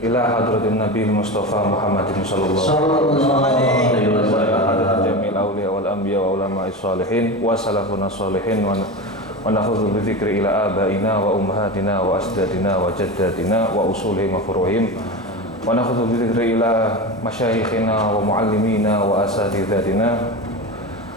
ila hadratin Nabi Mustafa Muhammadin sallallahu alaihi wasallam jamil awliya wal anbiya wa ulama'is salihin wa salafuna salihin wa nakhudhu bi dzikri ila abaina wa ummahatina wa asdadina wa jaddatina wa usulihim wa furu'ihim wa nakhudhu bi dzikri ila masyayikhina wa muallimina wa asatidatina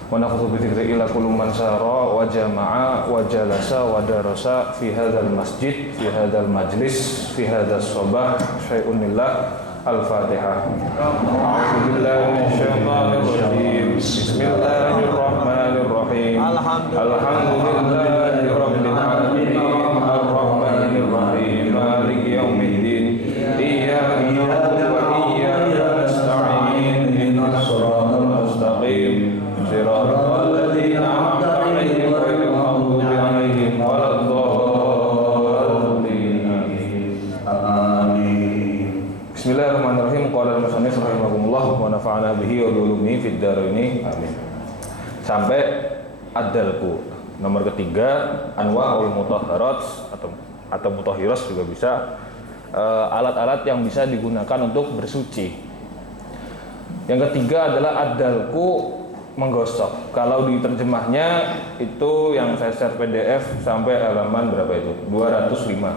wa nakhudhu bi dzikri ila kulli man sara wa jama'a wa jalasa wa darasa fi hadzal masjid fi hadzal majlis fi hadzal sabah syai'un lillah. Al-Fatihah. A'udzu billahi minasyaitonir rajim. Bismillahirrahmanirrahim. Alhamdulillahi rabbil alamin. Arrahmanir rahim. Maliki yaumiddin. Iyyaka na'budu wa iyyaka nasta'in. Ihdinas siratal mustaqim. Siratal ladzina an'amta 'alaihim ghairil maghdubi 'alaihim waladdallin. Amin. Bismillahirrahmanirrahim. Qala al-musannif rahimahumullah wa nafa'ana bihi wa bi ulumihi fid dharain. Amin. Sampai ad-dalku. Nomor ketiga, anwa'ul mutahharat atau mutahhiras juga bisa. Alat-alat yang bisa digunakan untuk bersuci. Yang ketiga adalah ad-dalku, menggosok. Kalau diterjemahnya itu yang saya share PDF sampai halaman berapa itu? 205.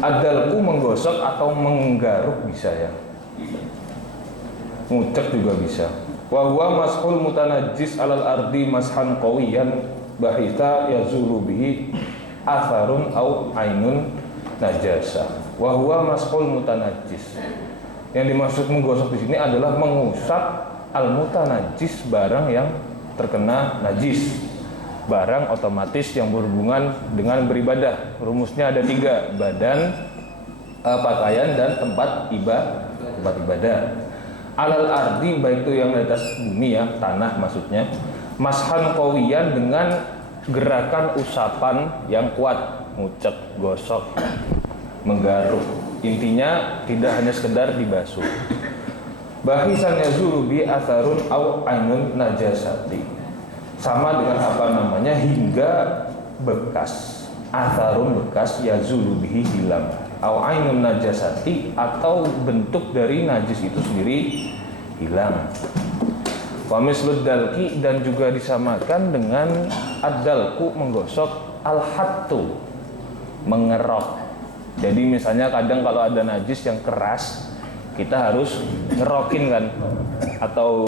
Ad-dalku menggosok atau menggaruk bisa ya. Ngucek juga bisa. Wa huwa mashul mutanajjis alal ardi mashan qawiyan bahita yazulu bihi atharun au ainun najasa. Wa huwa mashul mutanajjis. Yang dimaksud menggosok di sini adalah mengusap al-mutanajjis, barang yang terkena najis. Barang otomatis yang berhubungan dengan beribadah. Rumusnya ada 3, badan, pakaian, dan tempat ibadah. Alal ardi, baik itu yang di atas bumi ya, tanah maksudnya. Mashan qawiyan, dengan gerakan usapan yang kuat, ngucek, gosok, menggaruk. Intinya tidak hanya sekedar dibasuh. Bahisan yazulu bi atharun au ainun najasati. Sama dengan apa namanya, hingga bekas, atharun bekas, yazulu bihi hilang, au ainun najasati, atau bentuk dari najis itu sendiri hilang. Wa mislud dalki, dan juga disamakan dengan ad-dalku, menggosok, al-hattu, mengerok. Jadi misalnya kadang kalau ada najis yang keras, kita harus ngerokin kan, atau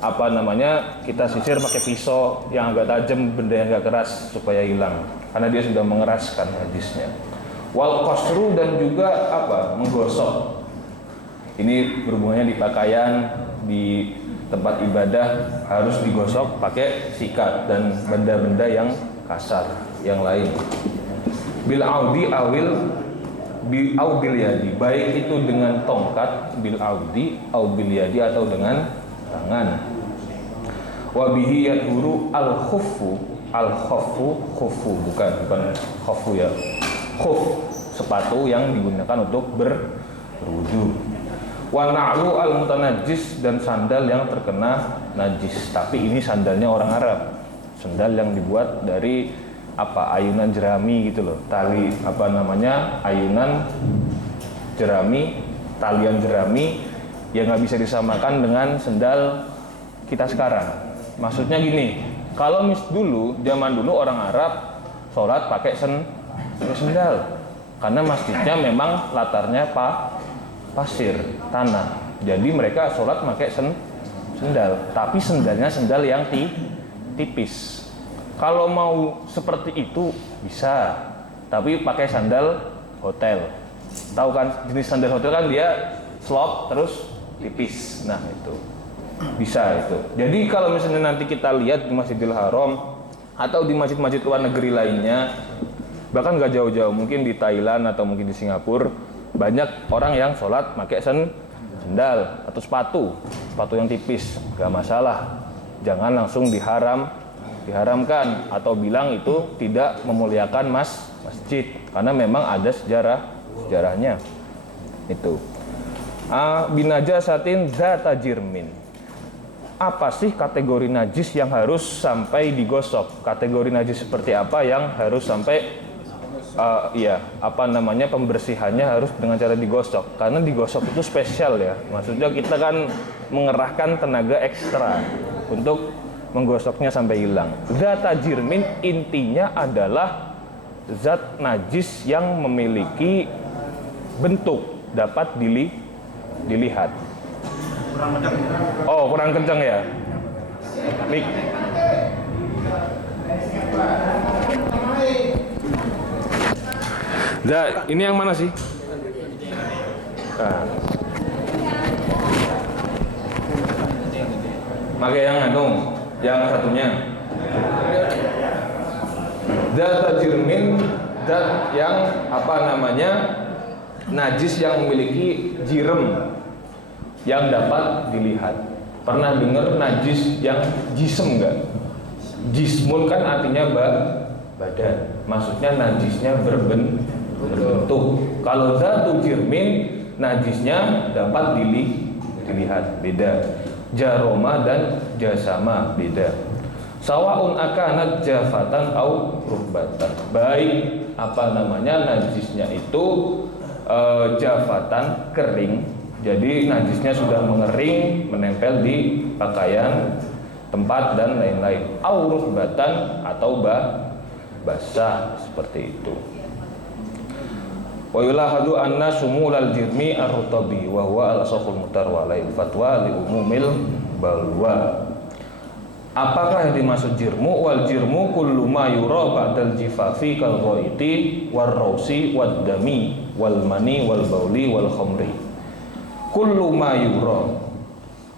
apa namanya, kita sisir pakai pisau yang agak tajam, benda yang agak keras supaya hilang, karena dia sudah mengeraskan najisnya. Wal qasru, dan juga apa, menggosok. Ini berhubungannya di pakaian, di tempat ibadah harus digosok pakai sikat dan benda-benda yang kasar yang lain. Bil audi awil bil yadi, baik itu dengan tongkat, bil audi au bil yadi, atau dengan tangan. Wa bihi yadhuru al-khuffu, khuffu bukan khuffu ya. Khuf, sepatu yang digunakan untuk berwudu. Wa na'lu al-mutanajjis, dan sandal yang terkena najis. Tapi ini sandalnya orang Arab. Sandal yang dibuat dari apa? Ayunan jerami gitu loh. Tali apa namanya? Ayunan jerami, talian jerami, yang nggak bisa disamakan dengan sendal kita sekarang. Maksudnya gini, kalau dulu, zaman dulu orang Arab sholat pakai sendal, karena masjidnya memang latarnya pasir, tanah. Jadi mereka sholat pakai sendal, tapi sendalnya sendal yang tipis. Kalau mau seperti itu bisa, tapi pakai sandal hotel. Tahu kan jenis sandal hotel kan, dia slop terus tipis. Nah itu bisa itu. Jadi kalau misalnya nanti kita lihat di Masjidil Haram atau di masjid-masjid luar negeri lainnya, bahkan nggak jauh-jauh, mungkin di Thailand atau mungkin di Singapura, banyak orang yang sholat pakai sendal atau sepatu yang tipis. Nggak masalah, jangan langsung diharamkan atau bilang itu tidak memuliakan masjid, karena memang ada sejarahnya itu. Binajasatin zata jirmin. Apa sih kategori najis yang harus sampai digosok? Kategori najis seperti apa yang harus sampai Iya, apa namanya, pembersihannya harus dengan cara digosok. Karena digosok itu spesial ya. Maksudnya kita kan mengerahkan tenaga ekstra untuk menggosoknya sampai hilang. Zat jirmin intinya adalah zat najis yang memiliki bentuk dapat dilihat. Kurang kencang. Oh, kurang kencang ya. Mik. Ini yang mana sih? Nah. Pakai yang yang satunya. Zat jirmin, zat yang apa namanya, najis yang memiliki jirem yang dapat dilihat. Pernah dengar najis yang jism enggak? Jismun kan artinya badan. Maksudnya najisnya berbentuk. Kalau zatu jirmin, najisnya dapat dilihat, beda. Jaroma dan jasama beda. Sawaun akanat jafatan au rubbatan. Baik apa namanya, najisnya itu jafatan, kering. Jadi najisnya sudah mengering, menempel di pakaian, tempat dan lain-lain. Au rubbatan atau basah seperti itu. Wa yulahadu anna sumulal jirmi ar-rutabi wa huwa al-asahul mutar wa lail fatwa li umumil balwa. Apakah yang dimaksud jirmu? Wal jirmu kullu ma yura ba'dal jifafi kal ghaiti war rausi wad dami wal mani wal bauli wal khamri. Kullu ma yura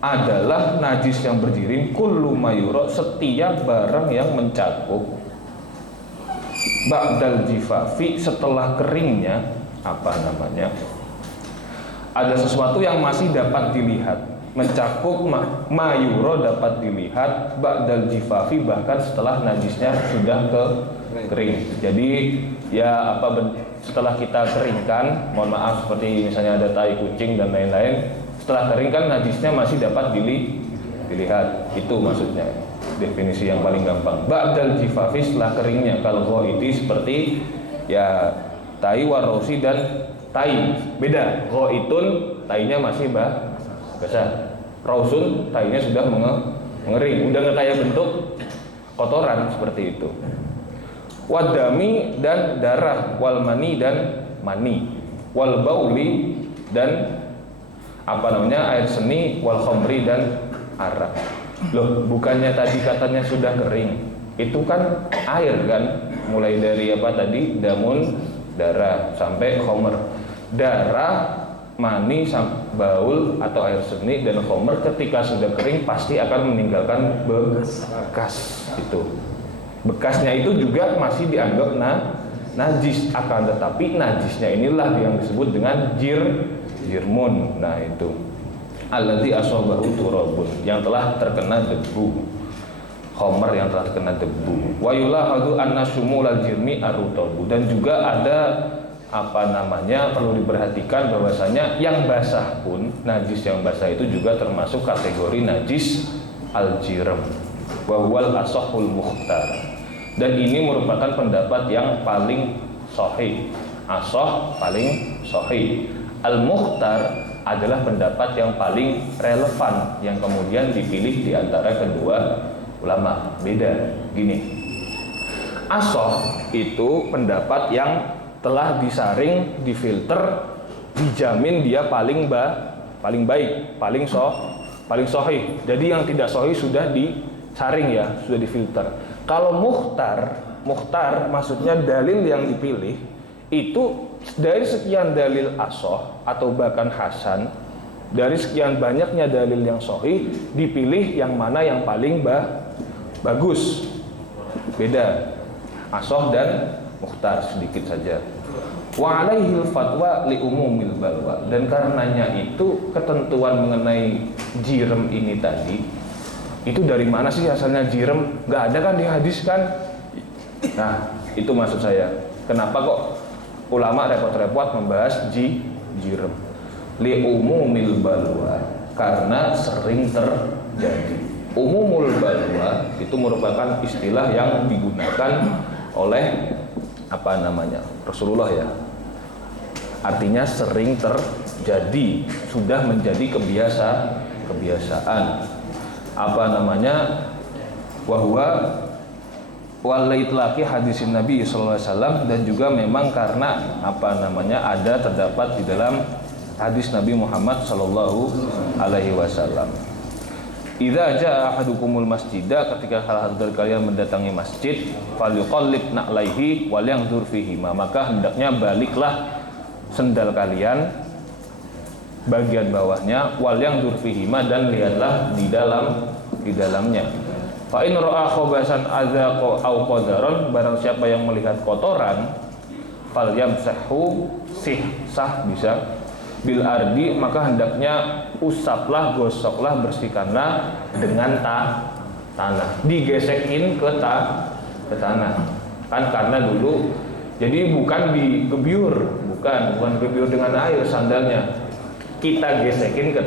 adalah najis yang berjirim. Kullu ma yura, setiap barang yang mencakup ba'dal jifafi, setelah keringnya, apa namanya, ada sesuatu yang masih dapat dilihat, mencakup mayuro dapat dilihat ba'dal jifafi, bahkan setelah najisnya sudah kering. Jadi ya setelah kita keringkan, mohon maaf, seperti misalnya ada tai kucing dan lain-lain, setelah kering kan najisnya masih dapat dilihat. Itu maksudnya definisi yang paling gampang. Ba'dal jifafi, setelah keringnya. Kalau ghaiti seperti ya tai warosi dan tai, beda. Ghaitun, tainya masih basah. Rausun, tainya sudah mengering, udah nggak kayak bentuk kotoran seperti itu. Wadami, dan darah. Wal mani, dan mani. Wal bauli, dan apa namanya, air seni. Wal khamri, dan arak. Loh, bukannya tadi katanya sudah kering? Itu kan air kan, mulai dari apa tadi, damun, darah, sampai khomer. Darah, mani, baul atau air seni, dan khomer ketika sudah kering pasti akan meninggalkan bekas. Itu bekasnya itu juga masih dianggap najis, akan tetapi najisnya inilah yang disebut dengan jirmun. Nah itu alladzi asabahu turabun, yang telah terkena debu. Khomer yang telah terkena debu. Wa yulahadu anna shumulal jirmi arutabu, dan juga ada apa namanya, perlu diperhatikan bahwasanya yang basah pun, najis yang basah itu juga termasuk kategori najis al-jirm. Wa huwal asahul mukhtar, dan ini merupakan pendapat yang paling sahih. Asah paling sahih. Al-mukhtar adalah pendapat yang paling relevan, yang kemudian dipilih di antara kedua ulama. Beda gini, asah itu pendapat yang telah disaring, difilter, dijamin dia paling baik, paling sahih. Jadi yang tidak sahih sudah disaring ya, sudah difilter. Kalau mukhtar maksudnya dalil yang dipilih itu dari sekian dalil asah atau bahkan hasan, dari sekian banyaknya dalil yang sahih, dipilih yang mana yang paling bagus. Beda asah dan mukhtar sedikit saja. Wa alaihil fatwa li umumil balwa, dan karenanya itu ketentuan mengenai jirem ini tadi, itu dari mana sih asalnya jirem? Nggak ada kan di hadis kan? Nah itu maksud saya, kenapa kok ulama repot-repot membahas jirem? Li umumil balwa, karena sering terjadi. Umumul balwa itu merupakan istilah yang digunakan oleh apa namanya, Rasulullah ya. Artinya sering terjadi, sudah menjadi kebiasaan. Apa namanya? Wahwa walaitlaqi hadisin Nabi sallallahu alaihi wasallam, dan juga memang karena apa namanya ada terdapat di dalam hadis Nabi Muhammad sallallahu alaihi wasallam. Idza jaa ahadukumul masjida, ketika salah satu dari kalian mendatangi masjid, falyuqallib na'laihi wal yanzur fihi, maka hendaknya baliklah sendal kalian bagian bawahnya, wal yanzur fihi, dan lihatlah di dalamnya. Fa in ra'a khabasan adzaqa aw qadaran, barang siapa yang melihat kotoran, falyamsahu sah bisa bil ardi, maka hendaknya usaplah, gosoklah, bersihkanlah dengan tanah, digesekin ke tanah kan, karena dulu jadi bukan digebyur, bukan gebyur dengan air sandalnya, kita gesekin ke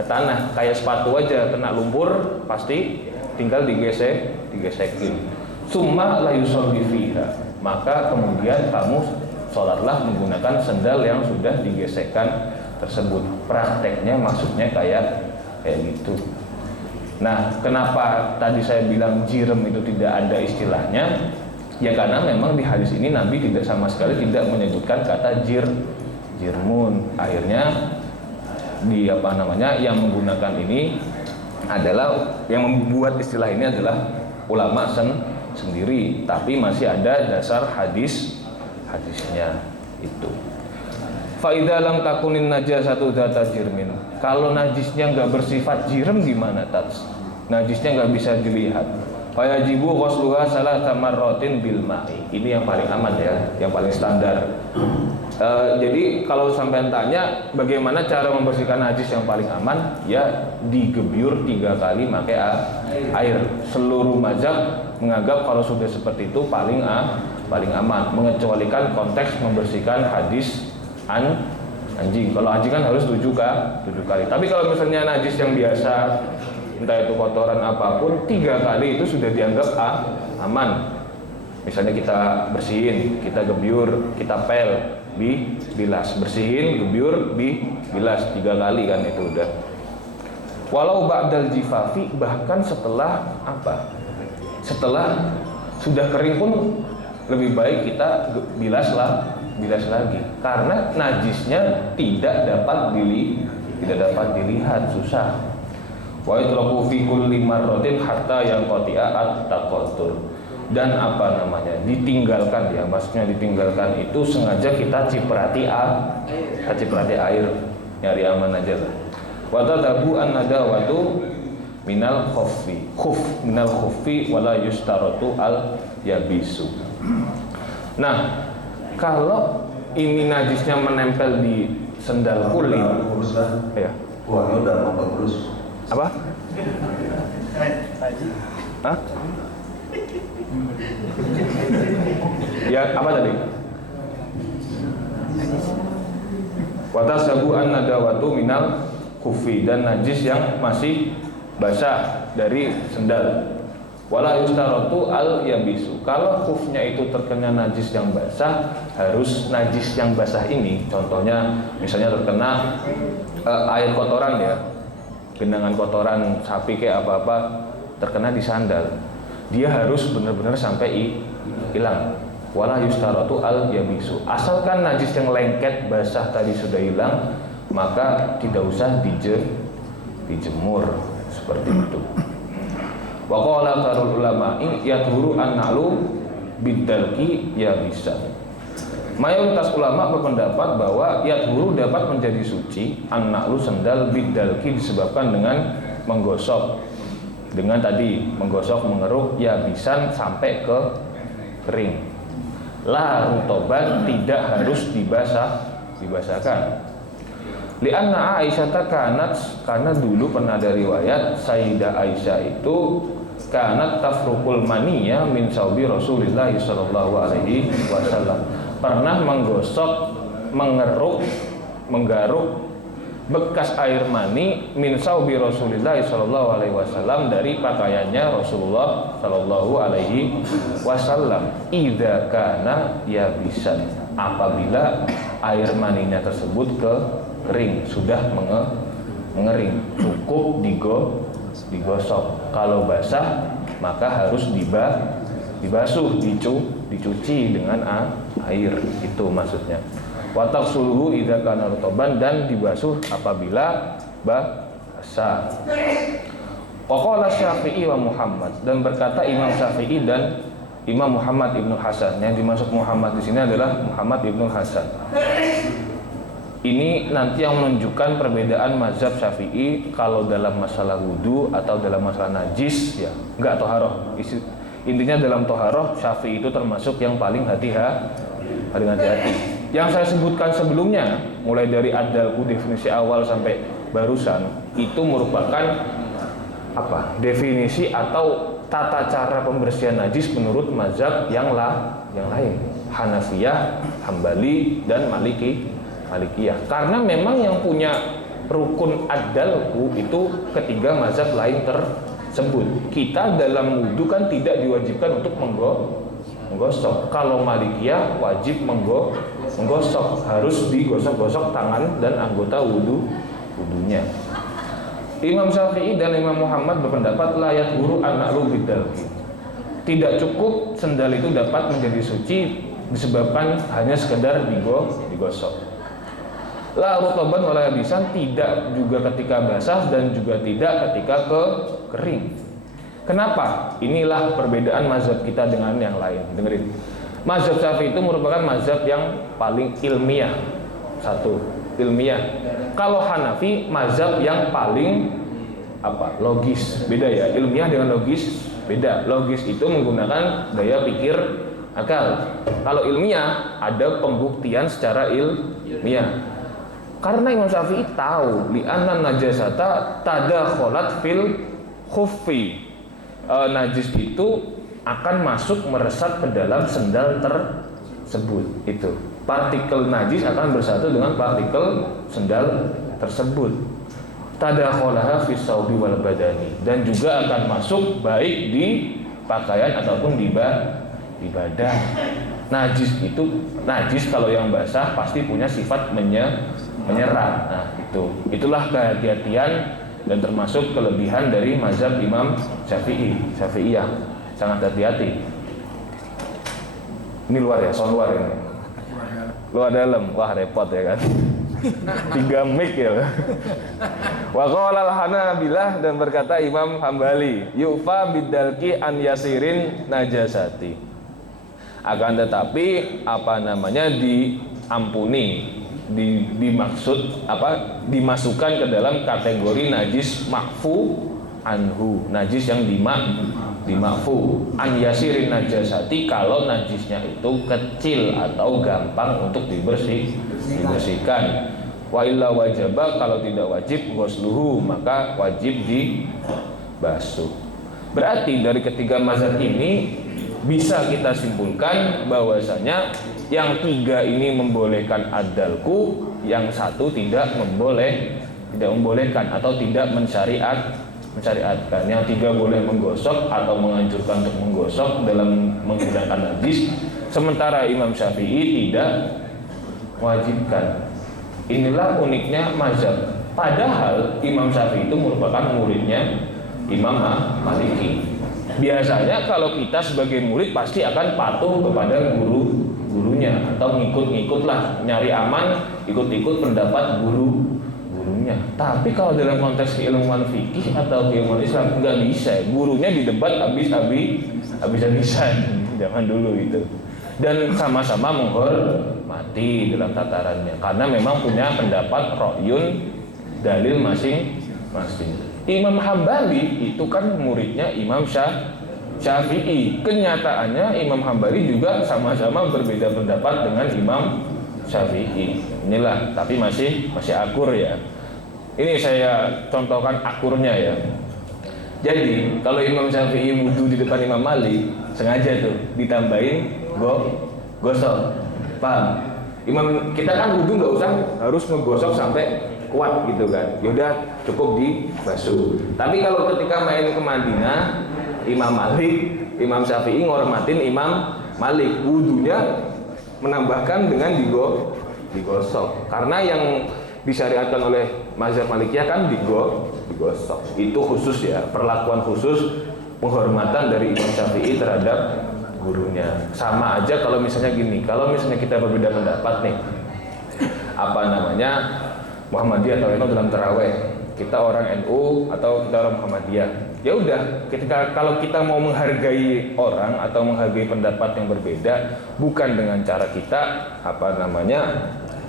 tanah, kayak sepatu aja kena lumpur pasti tinggal digesekin. Summa la yusalli fiha, maka kemudian kamu sholatlah menggunakan sendal yang sudah digesekkan tersebut. Prakteknya maksudnya kayak gitu. Nah, kenapa tadi saya bilang jirem itu tidak ada istilahnya? Ya karena memang di hadis ini Nabi tidak sama sekali tidak menyebutkan kata jirmun. Akhirnya di apa namanya yang menggunakan ini adalah, yang membuat istilah ini adalah ulama sendiri, tapi masih ada dasar hadisnya itu. Fa idza lam takunin najasatu dzata jirmin, kalau najisnya enggak bersifat jirem gimana tats? Najisnya enggak bisa dilihat. Fa yajibu ghusluha salasa marratin bil ma'i. Ini yang paling aman ya, yang paling standar. Jadi kalau sampai tanya bagaimana cara membersihkan najis yang paling aman, ya digebyur 3 kali pakai air. Seluruh mazhab menganggap kalau sudah seperti itu paling aman, mengecualikan konteks membersihkan hadis anjing. Kalau anjing kan harus 7 kali. Tapi kalau misalnya najis yang biasa, entah itu kotoran apapun, 3 kali itu sudah dianggap aman. Misalnya kita bersihin, kita gebyur, kita pel, bilas, bersihin, gebyur, bilas 3 kali kan itu udah. Walau ba'dal jifafi, bahkan setelah apa? Setelah sudah kering pun lebih baik kita bilas lagi, karena najisnya tidak dapat dilihat, susah. Wa itlaqu fi kulli marratin hatta yanqati'a at-taqattur, dan apa namanya ditinggalkan ya, maksudnya ditinggalkan itu sengaja kita ciprati air, nyari aman aja lah. Wa tadabu an-nadawatu minal khuffi wala yustaratu al yabisu. Nah, kalau ini najisnya menempel di sendal kulit, ya. Wah, udah mau bagus. Apa? Hah? Ya, apa tadi? Watasabu an-nadawatu minal khuffi, dan najis yang masih basah dari sendal. Wala yustaratu al yabisu, kalau khufnya itu terkena najis yang basah, harus najis yang basah ini, contohnya misalnya terkena air kotoran ya, genangan kotoran sapi kayak apa-apa terkena di sandal, dia harus benar-benar sampai hilang. Wala yustaratu al yabisu, asalkan najis yang lengket basah tadi sudah hilang, maka tidak usah dijemur seperti itu. Wa qala tarul ulama yadhuru an-na'lu bidalki ya bisa. Mayoritas ulama berpendapat bahwa yadhuru dapat menjadi suci an-na'lu sendal bidalki disebabkan dengan menggosok, dengan tadi menggosok, mengeruk ya bisan sampai ke kering. La rutoban, tidak harus dibasahkan. Lianna Aisyah kanat, karena dulu pernah ada riwayat Sayyidah Aisyah itu kanat tafrukul maniyya min saubi Rasulillah sallallahu alaihi wasallam, pernah menggosok, mengeruk, menggaruk bekas air mani min saubi Rasulillah sallallahu alaihi wasallam, dari pakaiannya Rasulullah sallallahu alaihi wasallam, idza kana yabisan, apabila air maninya tersebut kering, sudah mengering, cukup digosok. Kalau basah maka harus dibasuh, dicuci dengan air, itu maksudnya. Wa taghsuluhu idza kana rutaban, dan dibasuh apabila basah. Wa qala Syafi'i wa Muhammad, dan berkata Imam Syafi'i dan Imam Muhammad ibnu Hasan. Yang dimaksud Muhammad di sini adalah Muhammad ibnu Hasan. Ini nanti yang menunjukkan perbedaan mazhab Syafi'i kalau dalam masalah wudu atau dalam masalah najis, ya, enggak toharoh. Intinya dalam toharoh Syafi'i itu termasuk yang paling hati-hati. Yang saya sebutkan sebelumnya, mulai dari adalku definisi awal sampai barusan, itu merupakan definisi atau tata cara pembersihan najis menurut mazhab yang lain, Hanafiyah, Hambali, dan Malikiyah. Karena memang yang punya rukun adalku itu ketiga mazhab lain tersebut. Kita dalam wudu kan tidak diwajibkan untuk menggosok. Kalau Malikiyah wajib menggosok, harus digosok-gosok tangan dan anggota wudunya. Imam Syafi'i dan Imam Muhammad berpendapat layat guru an-na'lu bidalki. Tidak cukup sendal itu dapat menjadi suci disebabkan hanya sekedar digosok. La rutaban wala yabisan, tidak juga ketika basah dan juga tidak ketika kering. Kenapa? Inilah perbedaan mazhab kita dengan yang lain. Dengerin. Mazhab Syafi'i itu merupakan mazhab yang paling ilmiah. Satu, ilmiah. Kalau Hanafi mazhab yang paling logis. Beda ya, ilmiah dengan logis beda. Logis itu menggunakan daya pikir akal. Kalau ilmiah ada pembuktian secara ilmiah. Karena Imam Syafi'i tahu li'anna najasata tadakhalat fil khuffi. Najis itu akan masuk meresap ke dalam sendal tersebut. Itu partikel najis akan bersatu dengan partikel sendal tersebut. Tadakhalaha fis saubi wal badani, dan juga akan masuk baik di pakaian ataupun di badan. Najis kalau yang basah pasti punya sifat menyerap. Nah, itulah kehati-hatian dan termasuk kelebihan dari mazhab Imam Syafi'iyah. Sangat hati-hati. Ini luar ya, soal luar ini. Luar dalam, wah repot ya kan. 3 mic ya. Wa qala al-Hanabilah, dan berkata Imam Hambali, yufa bidalki an yasirin najasati. Akan tetapi diampuni, dimasukkan ke dalam kategori najis makfu anhu, najis yang dimakfu. An yasirin najasati, kalau najisnya itu kecil atau gampang untuk dibersihkan. Wa illa wajaba, kalau tidak wajib ghusluhu, maka wajib dibasuh. Berarti dari ketiga mazhab ini bisa kita simpulkan bahwasanya yang 3 ini membolehkan adalku, yang 1 tidak membolehkan atau tidak mensyariatkan. Yang 3 boleh menggosok atau menganjurkan untuk menggosok dalam menggunakan najis, sementara Imam Syafi'i tidak wajibkan. Inilah uniknya mazhab. Padahal Imam Syafi'i itu merupakan muridnya Imam Maliki. Biasanya kalau kita sebagai murid pasti akan patuh kepada gurunya atau ngikut-ngikutlah, nyari aman, ikut-ikut pendapat gurunya. Tapi kalau dalam konteks keilmuan fikih atau keilmuan Islam nggak bisa. Gurunya didebat habis-habisan zaman dulu itu. Dan sama-sama menghormati dalam tatarannya, karena memang punya pendapat ro'yun, dalil masing-masing. Imam Hambali itu kan muridnya Imam Syafi'i. Kenyataannya Imam Hambali juga sama-sama berbeda pendapat dengan Imam Syafi'i. Inilah, tapi masih akur ya. Ini saya contohkan akurnya ya. Jadi kalau Imam Syafi'i wudu di depan Imam Malik, sengaja tuh ditambahin gosok. Paham? Kita kan wudu nggak usah harus ngegosok sampai kuat gitu kan. Yaudah cukup dibasuh. Tapi kalau ketika main ke Madinah, Imam Malik, Imam Syafi'i ngormatin Imam Malik, wudunya menambahkan dengan digosok. Karena yang disyariatkan oleh mazhab Malikiyah kan digosok. Itu khusus ya, perlakuan khusus penghormatan dari Imam Syafi'i terhadap gurunya. Sama aja kalau misalnya gini, kalau misalnya kita berbeda pendapat nih, Muhammadiyah atau NU dalam taraweh, kita orang NU atau kita orang Muhammadiyah, ya udah, ketika kalau kita mau menghargai orang atau menghargai pendapat yang berbeda, bukan dengan cara kita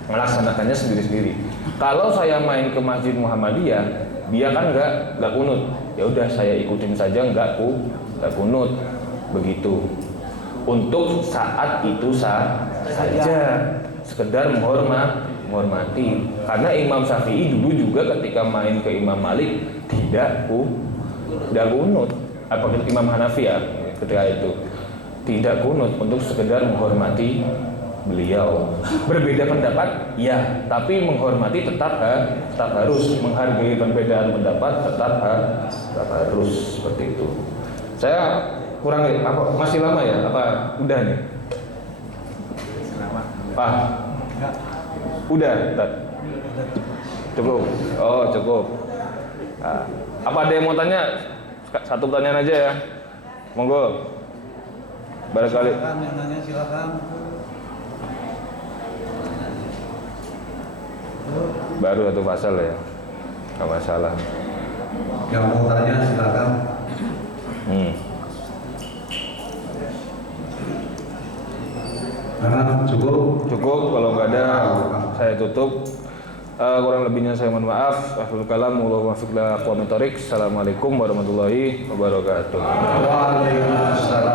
melaksanakannya sendiri-sendiri. Kalau saya main ke Masjid Muhammadiyah, dia kan nggak kunut, ya udah saya ikutin saja, nggak kunut, begitu. Untuk saat itu saja, sekedar menghormati. Karena Imam Syafi'i dulu juga ketika main ke Imam Malik tidak kunut. Apalagi Imam Hanafi ya, ketika itu tidak kunut, untuk sekedar menghormati beliau. Berbeda pendapat, ya, tapi menghormati tetap harus, menghargai perbedaan pendapat tetap harus, seperti itu. Saya kurang masih lama ya? Apa udah nih? Pak, udah, cukup. Oh, cukup. Nah, apa ada yang mau tanya? Satu pertanyaan aja ya. Monggo. Barangkali. Silakan, yang nanya silakan. Baru satu pasal ya, nggak masalah. Yang mau tanya silakan. Karena cukup Kalau nggak ada, saya tutup. Kurang lebihnya saya mohon maaf. Akhirul kalam, wallahu muwaffiq ila aqwamit thoriq. Assalamualaikum warahmatullahi wabarakatuh. Waalaikumsalam.